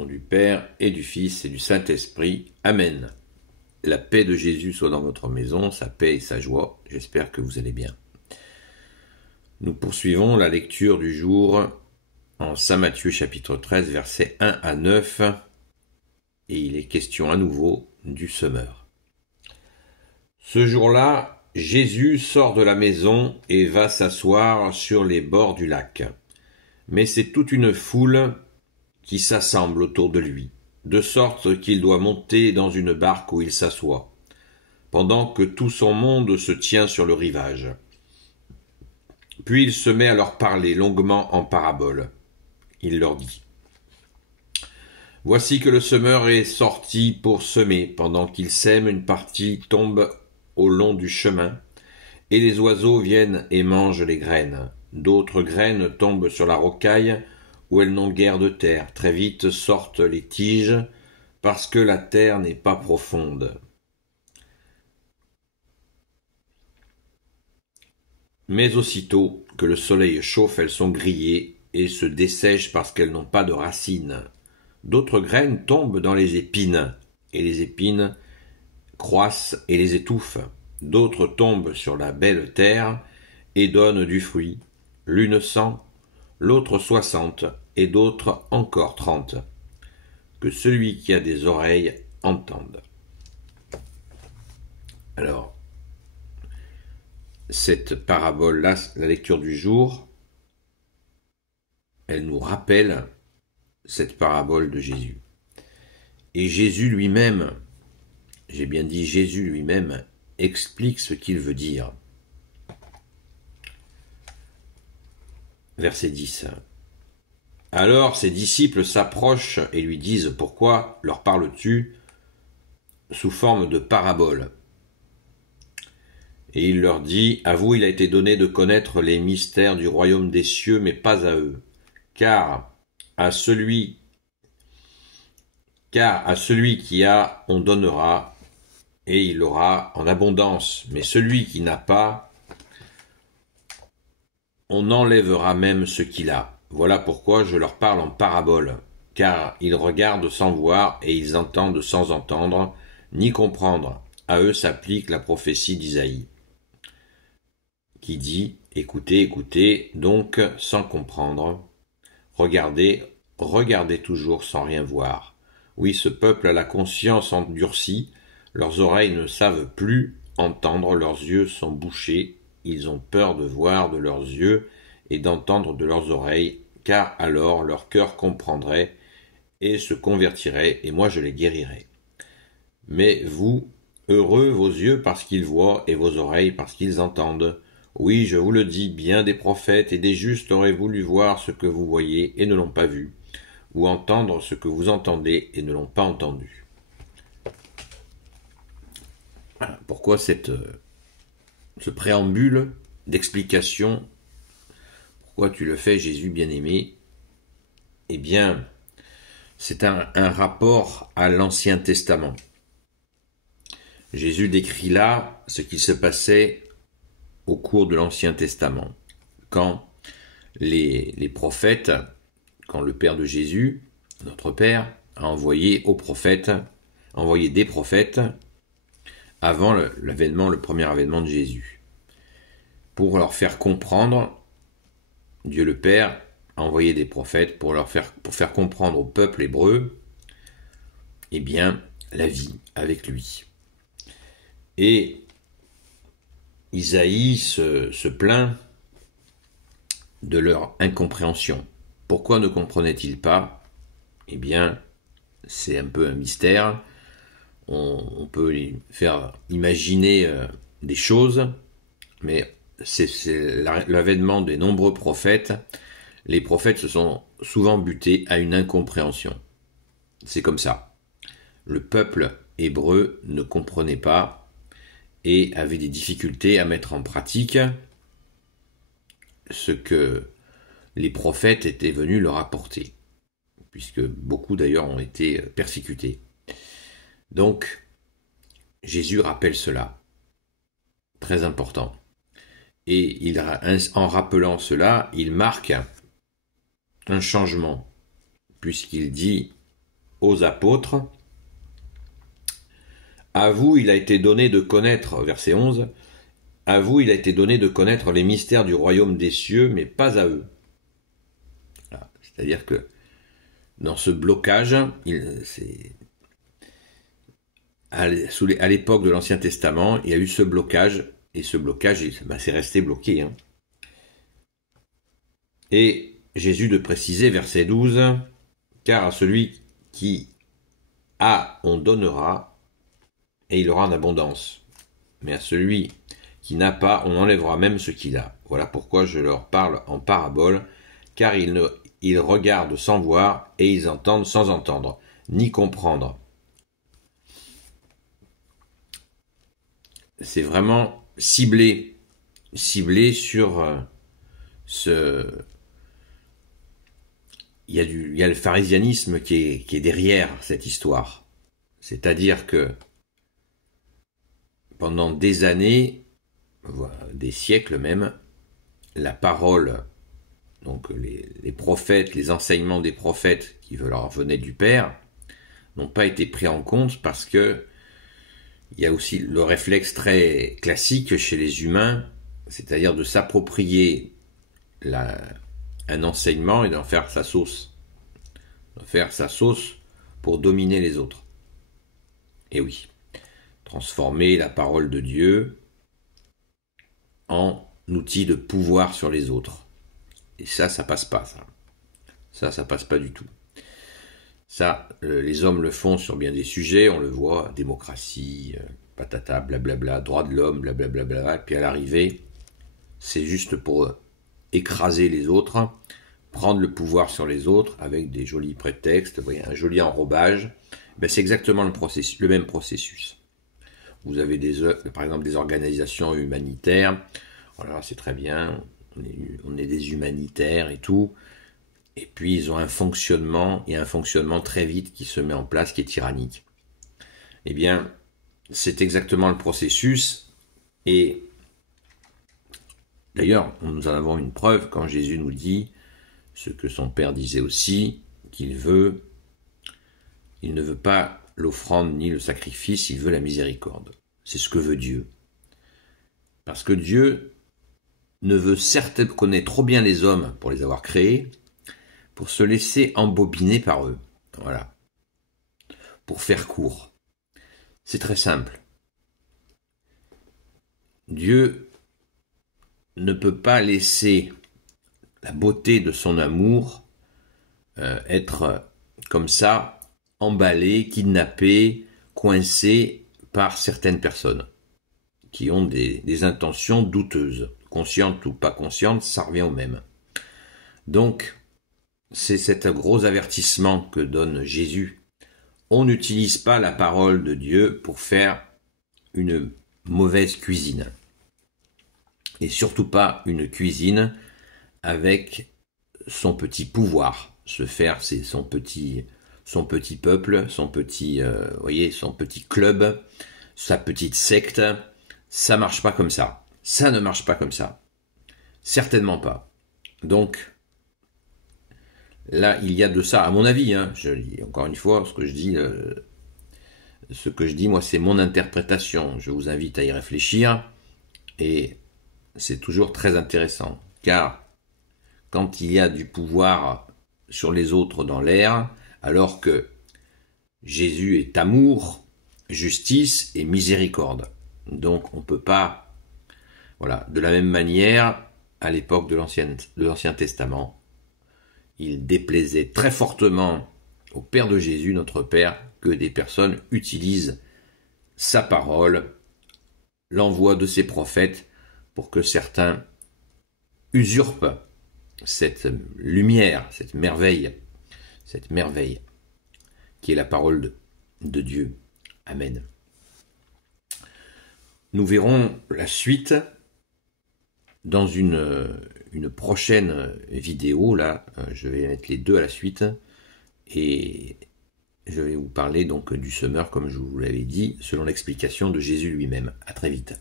nom du Père et du Fils et du Saint-Esprit. Amen. La paix de Jésus soit dans votre maison, sa paix et sa joie. J'espère que vous allez bien. Nous poursuivons la lecture du jour en Saint Matthieu chapitre 13, versets 1 à 9. Et il est question à nouveau du semeur. Ce jour-là, Jésus sort de la maison et va s'asseoir sur les bords du lac. Mais c'est toute une foule qui s'assemble autour de lui, de sorte qu'il doit monter dans une barque où il s'assoit, pendant que tout son monde se tient sur le rivage. Puis il se met à leur parler longuement en paraboles. Il leur dit : « Voici que le semeur est sorti pour semer. Pendant qu'il sème, une partie tombe au long du chemin, et les oiseaux viennent et mangent les graines. D'autres graines tombent sur la rocaille, où elles n'ont guère de terre. Très vite sortent les tiges, parce que la terre n'est pas profonde. Mais aussitôt que le soleil chauffe, elles sont grillées et se dessèchent parce qu'elles n'ont pas de racines. D'autres graines tombent dans les épines, et les épines croissent et les étouffent. D'autres tombent sur la belle terre et donnent du fruit, l'une 100, l'autre 60, et d'autres encore 30. Que celui qui a des oreilles entende. » Alors, cette parabole-là, la lecture du jour, elle nous rappelle cette parabole de Jésus. Et Jésus lui-même, j'ai bien dit Jésus lui-même, explique ce qu'il veut dire. Verset 10. Alors ses disciples s'approchent et lui disent : « Pourquoi leur parles-tu sous forme de parabole ?» Et il leur dit : « À vous il a été donné de connaître les mystères du royaume des cieux, mais pas à eux. Car à celui qui a, on donnera, et il aura en abondance. Mais celui qui n'a pas, on enlèvera même ce qu'il a. Voilà pourquoi je leur parle en parabole, car ils regardent sans voir et ils entendent sans entendre, ni comprendre. À eux s'applique la prophétie d'Isaïe, qui dit : écoutez, écoutez, donc sans comprendre. Regardez, regardez toujours sans rien voir. Oui, ce peuple a la conscience endurcie, leurs oreilles ne savent plus entendre, leurs yeux sont bouchés, ils ont peur de voir de leurs yeux et d'entendre de leurs oreilles, car alors leur cœur comprendrait et se convertirait, et moi je les guérirais. Mais vous, heureux vos yeux parce qu'ils voient, et vos oreilles parce qu'ils entendent. Oui, je vous le dis, bien des prophètes et des justes auraient voulu voir ce que vous voyez et ne l'ont pas vu, ou entendre ce que vous entendez et ne l'ont pas entendu. Pourquoi ce préambule d'explication ? Pourquoi tu le fais, Jésus bien-aimé ? Eh bien, c'est un rapport à l'Ancien Testament. Jésus décrit là ce qui se passait au cours de l'Ancien Testament, quand les prophètes, quand le Père de Jésus, notre Père, a envoyé des prophètes avant le premier avènement de Jésus, pour leur faire comprendre. Dieu le Père a envoyé des prophètes pour faire comprendre au peuple hébreu, eh bien, la vie avec lui. Et Isaïe se plaint de leur incompréhension. Pourquoi ne comprenaient-ils pas ? Eh bien, c'est un peu un mystère. On peut faire imaginer des choses, mais c'est l'avènement des nombreux prophètes. Les prophètes se sont souvent butés à une incompréhension. C'est comme ça. Le peuple hébreu ne comprenait pas et avait des difficultés à mettre en pratique ce que les prophètes étaient venus leur apporter, puisque beaucoup d'ailleurs ont été persécutés. Donc, Jésus rappelle cela, très important. Et en rappelant cela, il marque un changement, puisqu'il dit aux apôtres, à vous il a été donné de connaître, verset 11, à vous il a été donné de connaître les mystères du royaume des cieux, mais pas à eux. Voilà. C'est-à-dire que dans ce blocage, à l'époque de l'Ancien Testament, il y a eu ce blocage, et ce blocage, c'est resté bloqué. Et Jésus de préciser, verset 12, « Car à celui qui a, on donnera, et il aura en abondance. Mais à celui qui n'a pas, on enlèvera même ce qu'il a. Voilà pourquoi je leur parle en parabole, car ils regardent sans voir, et ils entendent sans entendre, ni comprendre. » C'est vraiment ciblé sur ce... Il y a le pharisianisme qui est derrière cette histoire. C'est-à-dire que pendant des années, des siècles même, la parole, donc les prophètes, les enseignements des prophètes qui leur venaient du Père, n'ont pas été pris en compte parce que il y a aussi le réflexe très classique chez les humains, c'est-à-dire de s'approprier un enseignement et d'en faire sa sauce. D'en faire sa sauce pour dominer les autres. Et oui, transformer la parole de Dieu en outil de pouvoir sur les autres. Et ça passe pas, ça. Ça passe pas du tout. Ça, les hommes le font sur bien des sujets, on le voit, démocratie, patata, blablabla, droits de l'homme, blablabla, puis à l'arrivée, c'est juste pour écraser les autres, prendre le pouvoir sur les autres avec des jolis prétextes, vous voyez, un joli enrobage. C'est exactement le même processus. Vous avez par exemple des organisations humanitaires, voilà, c'est très bien, on est des humanitaires et tout, et puis ils ont un fonctionnement très vite qui se met en place, qui est tyrannique. Eh bien, c'est exactement le processus, et d'ailleurs, nous en avons une preuve quand Jésus nous dit ce que son Père disait aussi, qu'il veut, il ne veut pas l'offrande ni le sacrifice, il veut la miséricorde. C'est ce que veut Dieu. Parce que Dieu ne veut certes connaître trop bien les hommes pour les avoir créés, pour se laisser embobiner par eux. Voilà. Pour faire court. C'est très simple. Dieu ne peut pas laisser la beauté de son amour être comme ça, emballé, kidnappé, coincé par certaines personnes qui ont des intentions douteuses, conscientes ou pas conscientes, ça revient au même. Donc, c'est cet gros avertissement que donne Jésus. On n'utilise pas la parole de Dieu pour faire une mauvaise cuisine. Et surtout pas une cuisine avec son petit pouvoir, se faire son petit peuple, son petit club, sa petite secte. Ça marche pas comme ça. Ça ne marche pas comme ça. Certainement pas. Donc, là, il y a de ça, à mon avis, je dis encore une fois, ce que je dis, moi, c'est mon interprétation. Je vous invite à y réfléchir, et c'est toujours très intéressant, car quand il y a du pouvoir sur les autres dans l'air, alors que Jésus est amour, justice et miséricorde. Donc on ne peut pas, voilà, de la même manière, à l'époque de l'Ancien Testament, il déplaisait très fortement au Père de Jésus, notre Père, que des personnes utilisent sa parole, l'envoi de ses prophètes, pour que certains usurpent cette lumière, cette merveille qui est la parole de Dieu. Amen. Nous verrons la suite dans une prochaine vidéo. Là, je vais mettre les deux à la suite et je vais vous parler donc du semeur, comme je vous l'avais dit, selon l'explication de Jésus lui-même. À très vite.